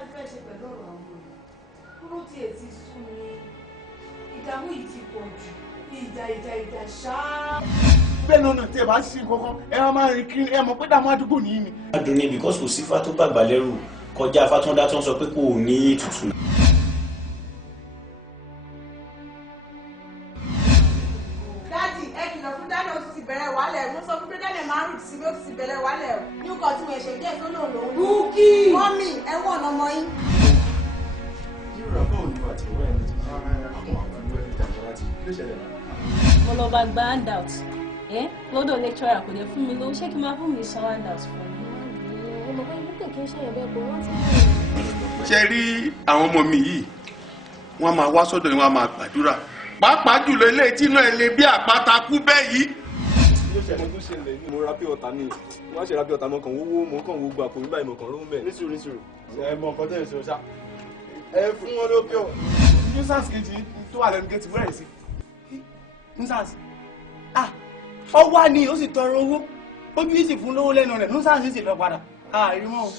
la fẹ́ ṣe pẹ̀lú ọ̀rọ̀ àwọn ọmọ kúrò tí èsì sún ni ìdààmú yìí ti pọ̀ jù ìjà ṣáá. bẹ́ẹ̀ náà tí ẹ bá ṣe kankan ẹ máa rìn kiri ẹ mọ̀ pé dààmú àdúgbò nìyí ni. adùn ni because kò sífá tó bàgbà lẹ́rù kọjá afátúndá tó ń sọ pé kò ní tutù. dáàdì ẹ kìlọ̀ fún dáàdì ó ti bẹ̀rẹ̀ wálẹ̀ mo sọ fún pé dáàdì máa ń rìn sí bí ó ti bẹ̀rẹ̀ wálẹ̀ o. ní nǹkan tí mo ṣe díẹ̀ tó lòun lòun. búkì mọ́mì ẹ̀wọ̀n ọmọ yín. mo lọ bá gba handout lọ́dọ̀ lecturer kò dé fún mi lówó ṣé kí n máa fún mi san handout fún mi. ọmọ kan ìlú kèké ṣe ẹ̀bẹ̀ kò rántí. ṣe rí àwọn ọmọ mi yìí wọ́n máa wá sọ́dọ̀ yín wọ́n máa gbàdúrà pàápàá jùlọ ilé tí náà lè bí àpáta kú bẹ́ẹ̀ yìí. ló ṣẹlẹ̀ tó ṣẹlẹ̀ ní mo ra pé ọ̀tá ni wọ́n ṣe ra pé ọ̀tá mo kàn wówó mo kàn wo gbà kò ní báyìí mo kàn rówó mẹ́. nísùúrù ẹ mọ nǹkan tó ń sọ ṣá ẹ fún wọn lókè ọ. nuisance kejì tó wà lẹ́nu gẹ́tì wẹ́rẹ̀ sí. nuisance ọwọ́ ni ó sì tọrọ owó ó bí sì fún lówó lẹ́nu rẹ̀ nuisance sì lọ padà àìrí mọ́ o.